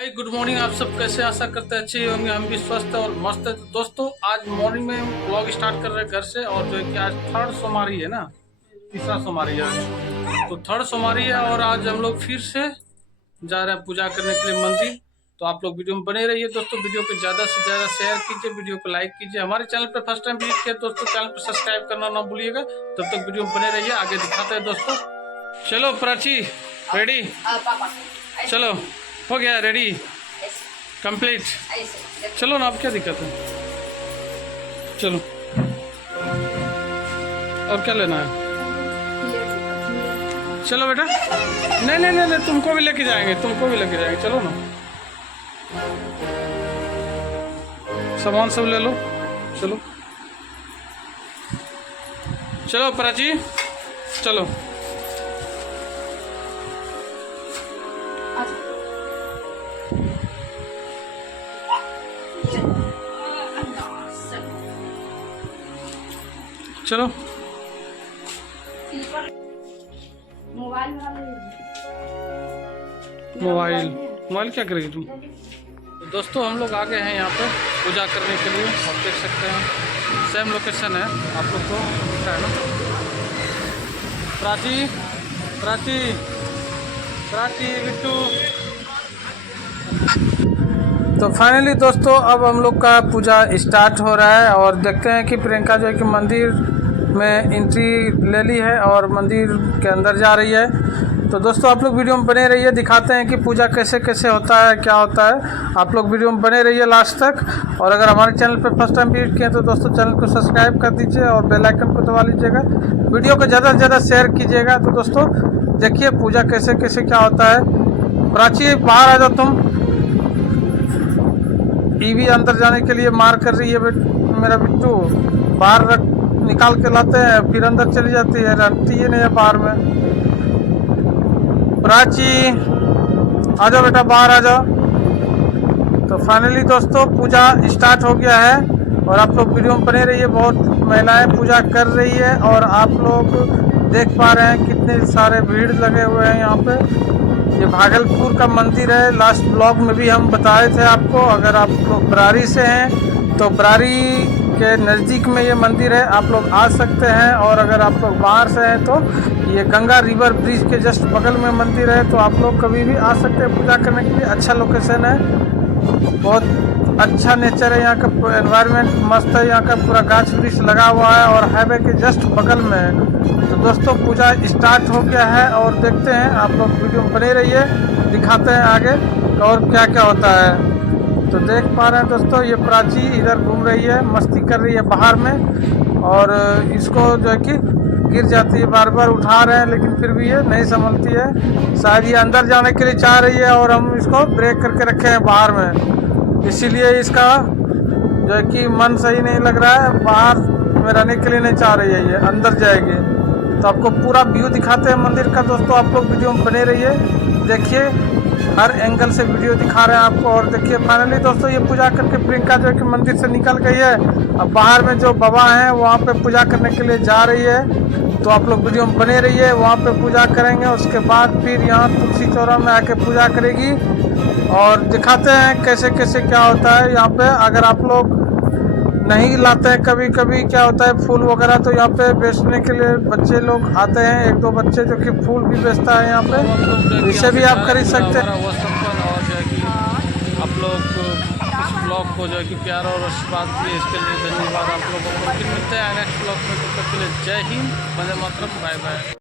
Hi good morning. आप सब कैसे, आशा करते हैं अच्छे होंगे। हम भी स्वस्थ और मस्त है। तो दोस्तों आज मॉर्निंग में ब्लॉग स्टार्ट कर रहे हैं घर से। और जो है कि आज थर्ड सोमवारी है ना, तीसरा सोमवारी है आज। तो थर्ड सोमवारी है और आज हम लोग फिर से जा रहे हैं पूजा करने के लिए मंदिर। तो आप लोग वीडियो में बने रहिए दोस्तों। वीडियो को ज़्यादा से ज़्यादा शेयर कीजिए, वीडियो को लाइक कीजिए। हमारे चैनल पर फर्स्ट टाइम विजिट किया दोस्तों, चैनल पर सब्सक्राइब करना ना भूलिएगा। तब तक वीडियो में बने रहिए, आगे दिखाते हैं दोस्तों। चलो प्राची, रेडी? चलो, हो गया रेडी, कंप्लीट। चलो ना, अब क्या दिक्कत है। चलो, और क्या लेना है? चलो बेटा, नहीं नहीं नहीं, तुमको भी लेके जाएंगे, तुमको भी लेके जाएंगे। चलो ना, सामान सब ले लो। चलो चलो प्राची, चलो। चलो, मोबाइल क्या करेगी तुम? तो दोस्तों हम लोग आ गए हैं यहाँ पे पूजा करने के लिए। आप देख सकते हैं सेम लोकेशन है, आप लोग को दिखता है ना। प्राची प्राची प्राची बिट्टू। तो फाइनली दोस्तों अब हम लोग का पूजा स्टार्ट हो रहा है। और देखते हैं कि प्रियंका जो है कि मंदिर में एंट्री ले ली है और मंदिर के अंदर जा रही है। तो दोस्तों आप लोग वीडियो में बने रहिए, दिखाते हैं कि पूजा कैसे कैसे होता है, क्या होता है। आप लोग वीडियो में बने रहिए लास्ट तक। और अगर हमारे चैनल पर फर्स्ट टाइम विजिट किए तो दोस्तों चैनल को सब्सक्राइब कर दीजिए और बेल आइकन को दबा लीजिएगा। वीडियो को ज़्यादा से ज़्यादा शेयर कीजिएगा। तो दोस्तों देखिए पूजा कैसे कैसे क्या होता है। प्राची बाहर आ जाओ तुम। टीवी अंदर जाने के लिए मार कर रही है मेरा बिट्टू। बाहर रख निकाल के लाते हैं, फिर अंदर चली जाती है, रहती है नहीं है बाहर में। प्राची आ जाओ बेटा, बाहर आ जाओ। तो फाइनली दोस्तों पूजा स्टार्ट हो गया है और आप लोग वीडियो में बने रहिए। बहुत महिलाएं पूजा कर रही है और आप लोग देख पा रहे हैं कितने सारे भीड़ लगे हुए हैं यहाँ पे। ये भागलपुर का मंदिर है, लास्ट ब्लॉग में भी हम बताए थे आपको। अगर आप लोग बरारी से हैं तो बरारी के नज़दीक में ये मंदिर है, आप लोग आ सकते हैं। और अगर आप लोग बाहर से हैं तो ये गंगा रिवर ब्रिज के जस्ट बगल में मंदिर है, तो आप लोग कभी भी आ सकते हैं पूजा करने के लिए। अच्छा लोकेशन है, बहुत अच्छा नेचर है यहाँ का, एनवायरनमेंट मस्त है यहाँ का, पूरा गाछ वृक्ष लगा हुआ है और हाईवे के जस्ट बगल में है। तो दोस्तों पूजा स्टार्ट हो गया है और देखते हैं, आप लोग वीडियो में बने रहिए, दिखाते हैं आगे और क्या क्या होता है। तो देख पा रहे हैं दोस्तों ये प्राची इधर घूम रही है, मस्ती कर रही है बाहर में। और इसको जो है कि गिर जाती है, बार बार उठा रहे हैं लेकिन फिर भी ये नहीं संभलती है। शायद ये अंदर जाने के लिए चाह रही है और हम इसको ब्रेक करके रखे हैं बाहर में, इसीलिए इसका जो है कि मन सही नहीं लग रहा है। बाहर में रहने के लिए नहीं चाह रही है, ये अंदर जाएगी। तो आपको पूरा व्यू दिखाते हैं मंदिर का दोस्तों, आप लोग वीडियो में बने रहिए। देखिए हर एंगल से वीडियो दिखा रहे हैं आपको। और देखिए फाइनली दोस्तों ये पूजा करके प्रियंका जो है कि मंदिर से निकल गई है। अब बाहर में जो बाबा हैं वहाँ पे पूजा करने के लिए जा रही है। तो आप लोग वीडियो में बने रहिए, वहाँ पे पूजा करेंगे। उसके बाद फिर यहाँ तुलसी चौरा में आके पूजा करेगी और दिखाते हैं कैसे कैसे क्या होता है यहाँ पे। अगर आप लोग नहीं लाते हैं, कभी कभी क्या होता है फूल वगैरह, तो यहाँ पे बेचने के लिए बच्चे लोग आते हैं, एक दो बच्चे जो कि फूल भी बेचता है यहाँ पे, इसे भी आप खरीद सकते हैं। और जो है कि आप लोग इस ब्लॉग को जो है कि प्यार और आशीर्वाद दिए, इसके लिए धन्यवाद आप लोगों को। फिर मिलते हैं नेक्स्ट ब्लॉग में, तब तक के लिए जय हिंद, वंदे मातरम, बाय बाय।